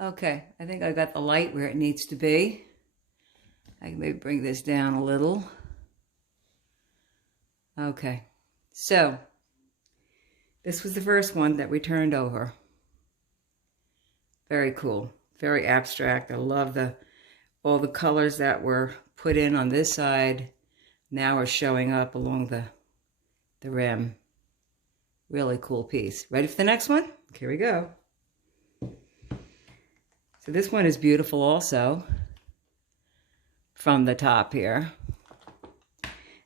Okay, I think I got the light where it needs to be. I can maybe bring this down a little. Okay, so this was the first one that we turned over. Very cool, very abstract. I love all the colors that were put in on this side now are showing up along the rim. Really cool piece. Ready for the next one? Here we go. So this one is beautiful also from the top here.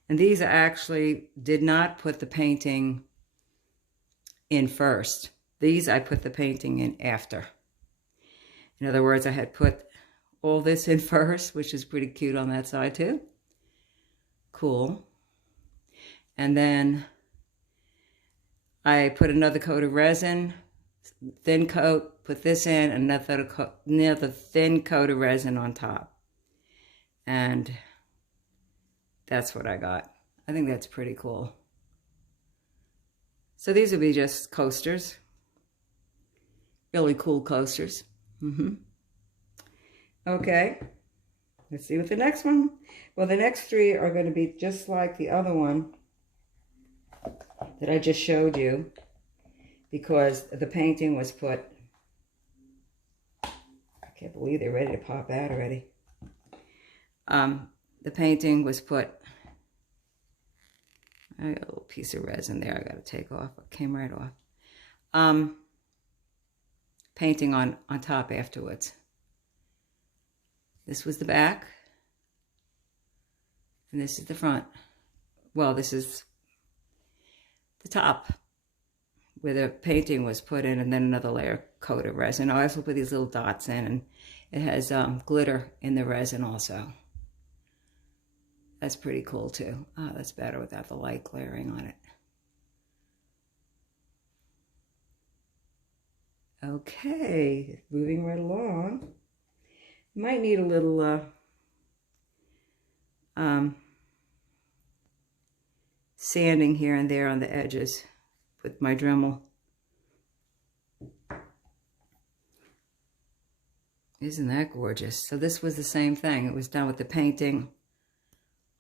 And these actually did not put the painting in first. These I put the painting in after. In other words, I had put all this in first, which is pretty cute on that side too. Cool. And then I put another coat of resin, thin coat, put this in, another thin coat of resin on top. And that's what I got. I think that's pretty cool. So these would be just coasters. Really cool coasters. Okay, let's see what the next one. Well, the next three are going to be just like the other one that I just showed you, because the painting was put, I can't believe they're ready to pop out already. The painting was put, I got a little piece of resin there I got to take off. It came right off. Painting on top afterwards. This was the back, and this is the front. Well, this is the top where the painting was put in, and then another layer coat of resin. I also put these little dots in, and it has glitter in the resin also. That's pretty cool too. Oh, that's better without the light glaring on it. Okay, moving right along. Might need a little sanding here and there on the edges with my Dremel. Isn't that gorgeous? So this was the same thing. It was done with the painting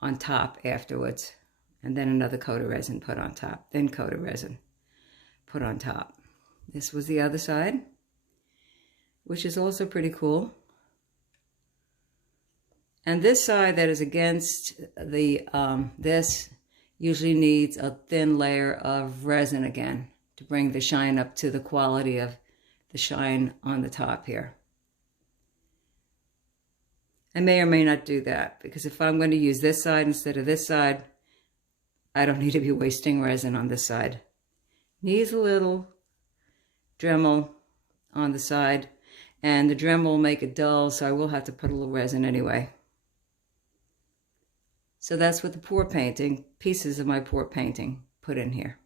on top afterwards, and then another coat of resin put on top, then coat of resin put on top. This was the other side, which is also pretty cool. And this side that is against the this usually needs a thin layer of resin again to bring the shine up to the quality of the shine on the top here. I may or may not do that, because if I'm going to use this side instead of this side, I don't need to be wasting resin on this side. Needs a little Dremel on the side, and the Dremel will make it dull, so I will have to put a little resin anyway. So that's what the pour painting, pieces of my pour painting, put in here.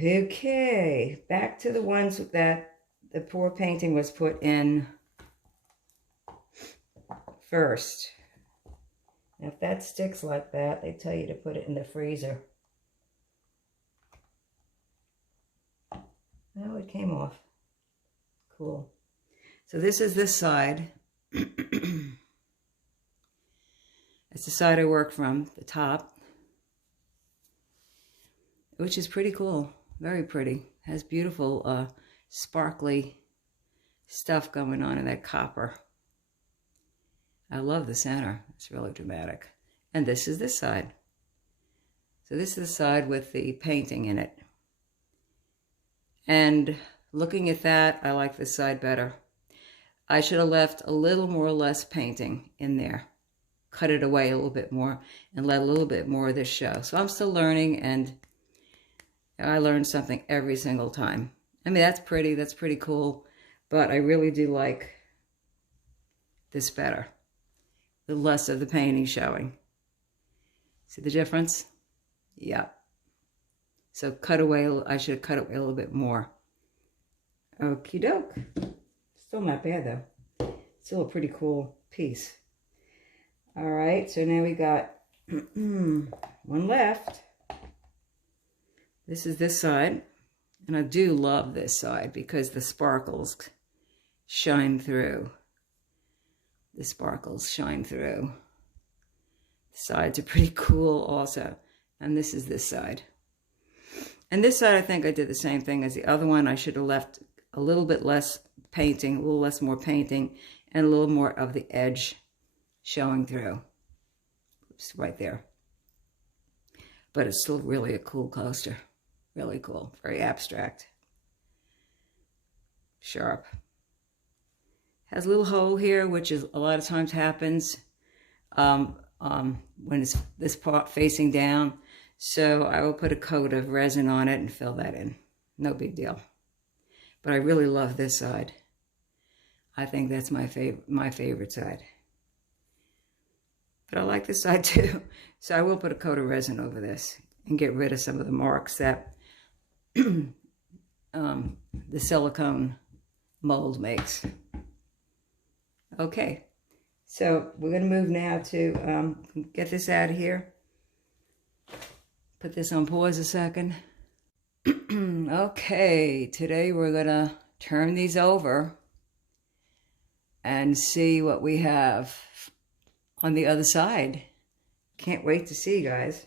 Okay, back to the ones that the pour painting was put in first. Now, if that sticks like that, they tell you to put it in the freezer. Oh, it came off. Cool. So this is this side. It's the side I work from, the top, which is pretty cool. Very pretty. Has beautiful sparkly stuff going on in that copper. I love the center. It's really dramatic. And this is this side. So this is the side with the painting in it. And looking at that, I like this side better. I should have left a little more or less painting in there. Cut it away a little bit more and let a little bit more of this show. So I'm still learning, and I learn something every single time. I mean, that's pretty cool, but I really do like this better. The less of the painting showing. See the difference? Yeah. So cut away, I should have cut away a little bit more. Okie doke. Still not bad though. Still a pretty cool piece. All right, so now we got one left. This is this side, And I do love this side because the sparkles shine through. The sparkles shine through. The sides are pretty cool also. And this is this side. And this side, I think I did the same thing as the other one. I should have left a little bit less painting, a little less more painting, and a little more of the edge showing through. Oops, right there. But it's still really a cool coaster. Really cool. Very abstract. Sharp. Has a little hole here, which is a lot of times happens when it's this part facing down. So I will put a coat of resin on it and fill that in. No big deal. But I really love this side. I think that's my favorite side. But I like this side too. So I will put a coat of resin over this and get rid of some of the marks that the silicone mold makes. Okay, so we're going to move now to get this out of here. Put this on pause a second. Okay, today we're going to turn these over and see what we have on the other side. Can't wait to see, guys.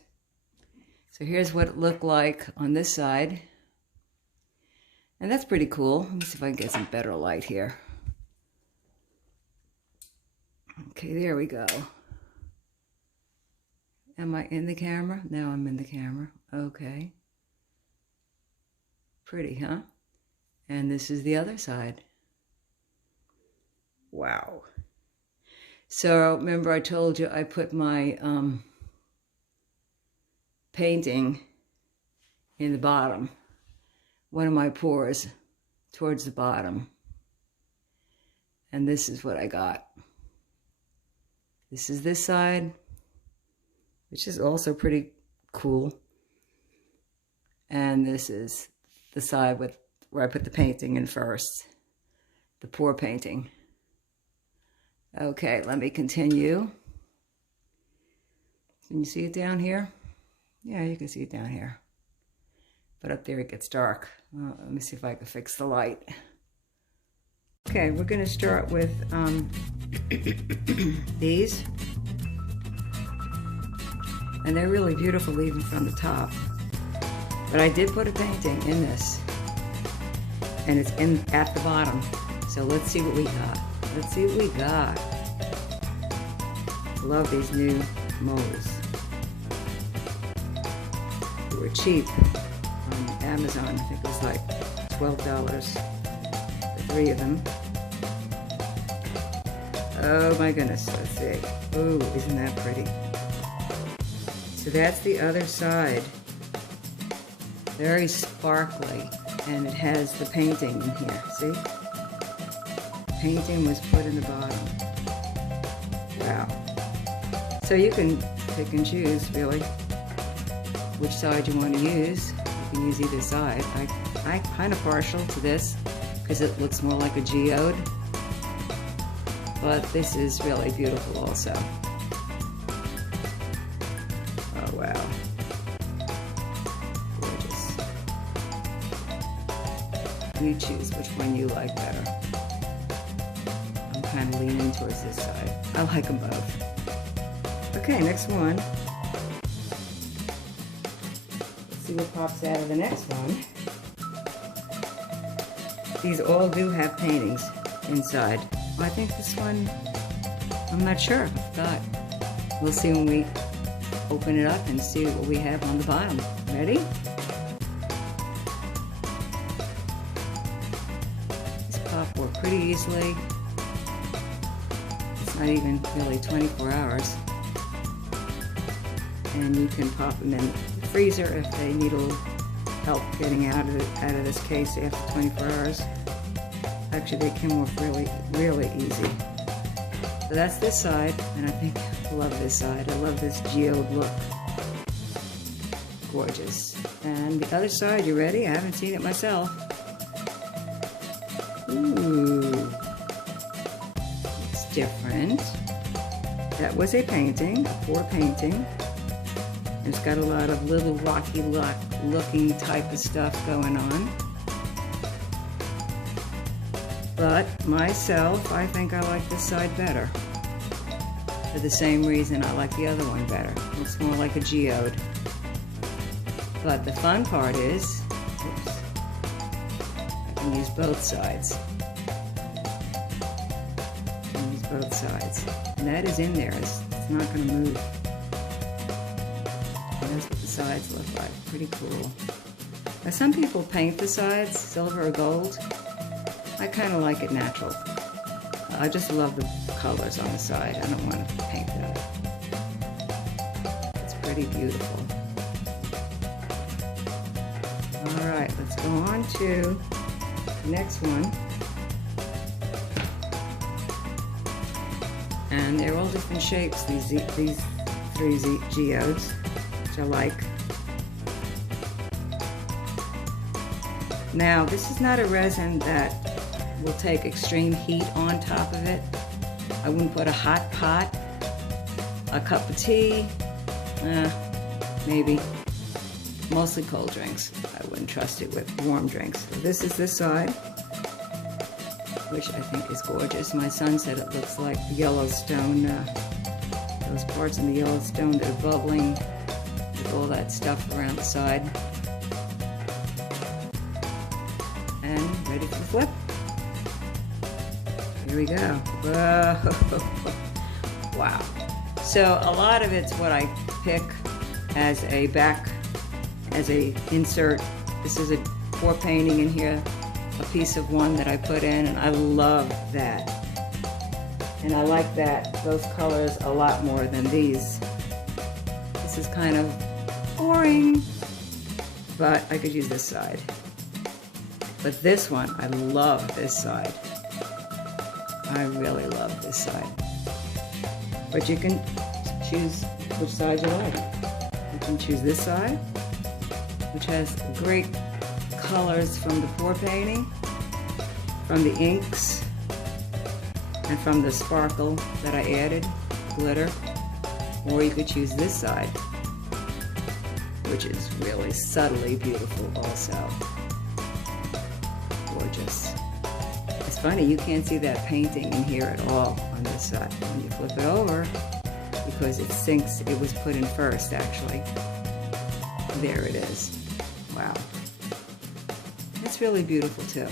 So here's what it looked like on this side. And that's pretty cool. Let me see if I can get some better light here. Okay, there we go. Am I in the camera? No, I'm in the camera. Okay. Pretty, huh? And this is the other side. Wow. So remember I told you I put my painting in the bottom. One of my pours towards the bottom. And this is what I got. This is this side, which is also pretty cool. And this is the side where I put the painting in first. The pour painting. Okay, let me continue. Can you see it down here? Yeah, you can see it down here. But up there it gets dark. Let me see if I can fix the light. Okay, we're going to start with these. And they're really beautiful even from the top. But I did put a painting in this. And it's at the bottom. So let's see what we got. Let's see what we got. Love these new molds. They were cheap on Amazon. I think it was like $12 for 3 of them. Oh my goodness, let's see. Ooh, isn't that pretty? So that's the other side. Very sparkly. And it has the painting in here, see? Painting was put in the bottom. Wow. So you can pick and choose, really, which side you want to use. You can use either side. I'm kind of partial to this because it looks more like a geode. But this is really beautiful also. Oh, wow. Gorgeous. You choose which one you like better. I'm kind of leaning towards this side. I like them both. Okay, next one. Let's see what pops out of the next one. These all do have paintings inside. Well, I think this one, I'm not sure. I forgot. We'll see when we open it up and see what we have on the bottom. Ready? These pop work pretty easily. It's not even really 24 hours. And you can pop them in the freezer if they need a little help getting out of this case after 24 hours. Actually, they came off really, really easy. So that's this side, and I think I love this side. I love this geode look. Gorgeous. And the other side, you ready? I haven't seen it myself. Ooh. It's different. That was a painting, a pour painting. It's got a lot of little rocky looking type of stuff going on. But myself, I think I like this side better. For the same reason I like the other one better. It looks more like a geode. But the fun part is, oops, I can use both sides. I can use both sides. And that is in there. It's not going to move. And that's what the sides look like. Pretty cool. Now some people paint the sides, silver or gold. I kind of like it natural. I just love the colors on the side. I don't want to paint that. It's pretty beautiful. Alright, let's go on to the next one. And they're all different shapes, these three geodes, which I like. Now, this is not a resin that will take extreme heat on top of it. I wouldn't put a hot pot, a cup of tea, maybe. Mostly cold drinks. I wouldn't trust it with warm drinks. So this is this side, which I think is gorgeous. My son said it looks like the Yellowstone, those parts in the Yellowstone that are bubbling with all that stuff around the side. And ready for the flip. Here we go. Whoa. Wow. So a lot of it's what I pick as a insert. This is a pour painting in here, a piece of one that I put in, and I love that. And I like those colors a lot more than these. This is kind of boring, but I could use this side. But this one, I love this side. I really love this side. But you can choose which side you like. You can choose this side, which has great colors from the pour painting, from the inks, and from the sparkle that I added, glitter. Or you could choose this side, which is really subtly beautiful also. Gorgeous. It's funny, you can't see that painting in here at all on this side. When you flip it over, because it sinks, it was put in first actually. There it is. Wow. It's really beautiful too.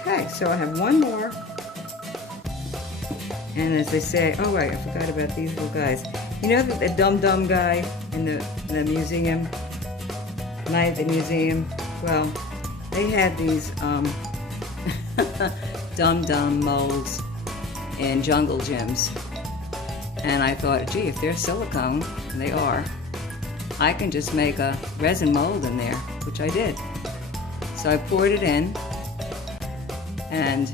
Okay, so I have one more. And as they say, oh right, I forgot about these little guys. You know the dum-dum guy in the museum? Night at the museum? Well, they had these dum-dum molds in jungle gyms. And I thought, gee, if they're silicone, and they are, I can just make a resin mold in there, which I did. So I poured it in and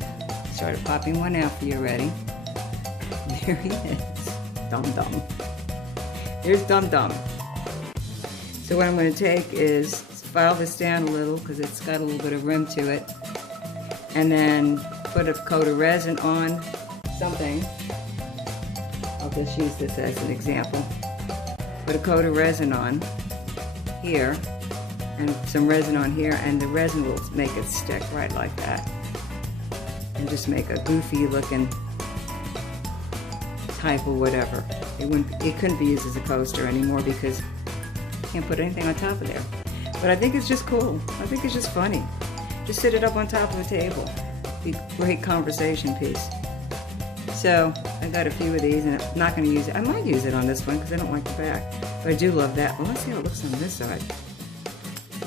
started popping one out for you already. There he is, Dum-Dum. Here's Dum-Dum. So what I'm going to take is file this down a little because it's got a little bit of rim to it, and then put a coat of resin on something. I'll just use this as an example. Put a coat of resin on here and some resin on here, and the resin will make it stick right like that and just make a goofy looking type or whatever. It couldn't be used as a coaster anymore because you can't put anything on top of there. But I think it's just cool. I think it's just funny. Just sit it up on top of a table. Be a great conversation piece. So I got a few of these, and I'm not going to use it. I might use it on this one because I don't like the back. But I do love that. Well, let's see how it looks on this side.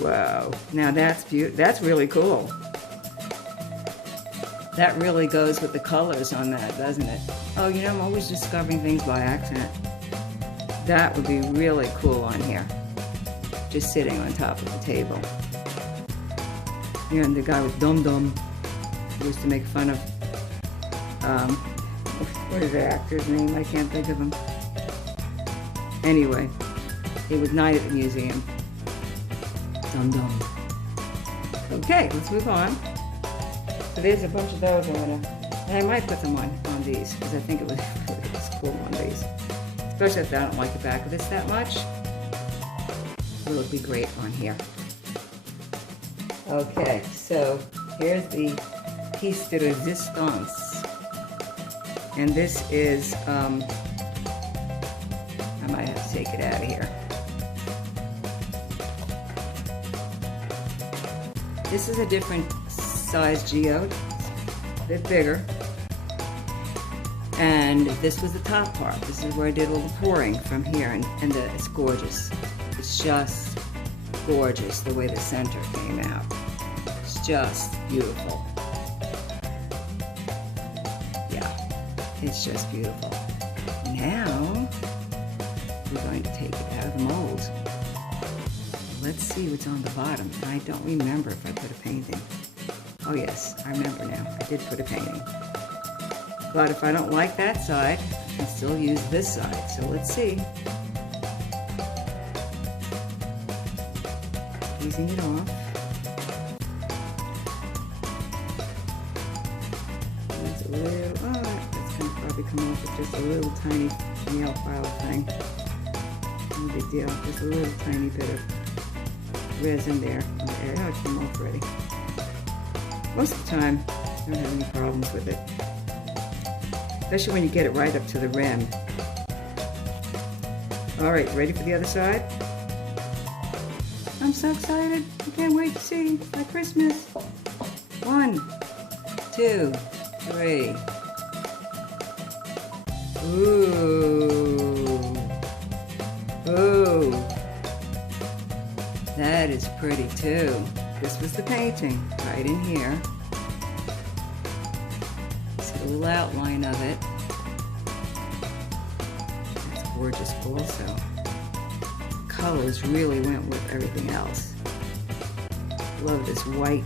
Wow. Now that's beautiful. That's really cool. That really goes with the colors on that, doesn't it? Oh, you know, I'm always discovering things by accident. That would be really cool on here. Just sitting on top of the table. Here, and the guy with Dum-Dum used to make fun of, what is the actor's name? I can't think of him. Anyway, it was Night at the Museum. Dum-Dum. Okay, let's move on. So there's a bunch of those and I might put them on these because I think it was cool on these. Especially if I don't like the back of this that much. It would be great on here. Okay, so Here's the piece de resistance. And this is, I might have to take it out of here. This is a different size geode, a bit bigger. And this was the top part. This is where I did all the pouring from here, and it's gorgeous. It's just gorgeous the way the center came out. It's just beautiful. Yeah, it's just beautiful. Now, we're going to take it out of the mold. Let's see what's on the bottom. I don't remember if I put a painting. Oh yes, I remember now. I did put a painting. But if I don't like that side, I can still use this side. So let's see. Easing it off. That's a little, that's going to probably come off with just a little tiny nail file thing. No big deal, just a little tiny bit of resin there. Oh, it came off already. Most of the time, I don't have any problems with it. Especially when you get it right up to the rim. All right, ready for the other side? I'm so excited. I can't wait to see my Christmas. 1, 2, 3. Ooh. Ooh. That is pretty too. This was the painting right in here. See a little outline of it. It's gorgeous also. Colors really went with everything else. Love this white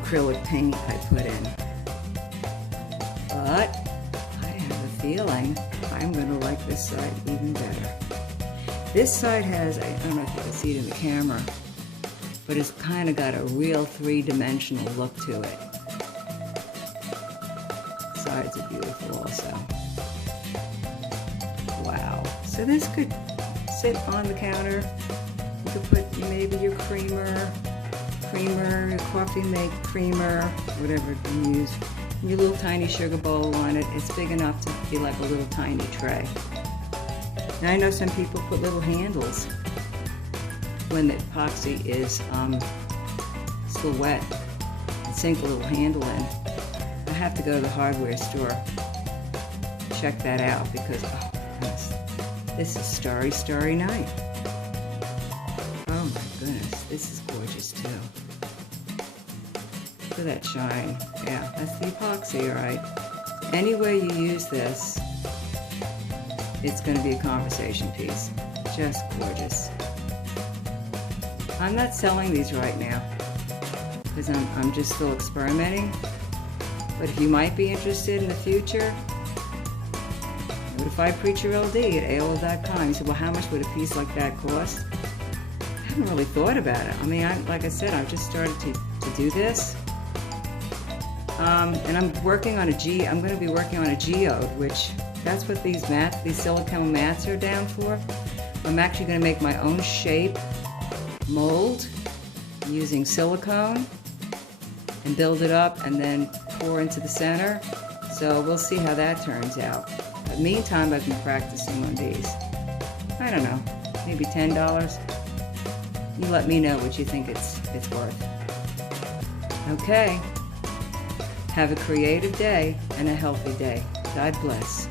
acrylic paint I put in. But I have a feeling I'm going to like this side even better. This side has, I don't know if you can see it in the camera, but it's kind of got a real three-dimensional look to it. Sides are beautiful also. Wow. So this could sit on the counter. You could put maybe your creamer, your coffee make creamer, whatever you use. And your little tiny sugar bowl on it. It's big enough to be like a little tiny tray. Now I know some people put little handles when the epoxy is still wet and sink a little handle in. I have to go to the hardware store, check that out because, oh goodness, this is Starry, Starry Night. Oh my goodness, this is gorgeous too. Look at that shine. Yeah, that's the epoxy, all right. Any way you use this, it's going to be a conversation piece. Just gorgeous. I'm not selling these right now because I'm just still experimenting. But if you might be interested in the future, notify Preacher LD at AOL.com. You said, well, how much would a piece like that cost? I haven't really thought about it. I mean, like I said, I've just started to do this. And I'm working on I'm going to be working on a geode, which that's what these silicone mats are down for. I'm actually going to make my own shape mold using silicone and build it up and then pour into the center. So we'll see how that turns out. But meantime, I've been practicing on these. I don't know, maybe $10. You let me know what you think it's worth. Okay. Have a creative day and a healthy day. God bless.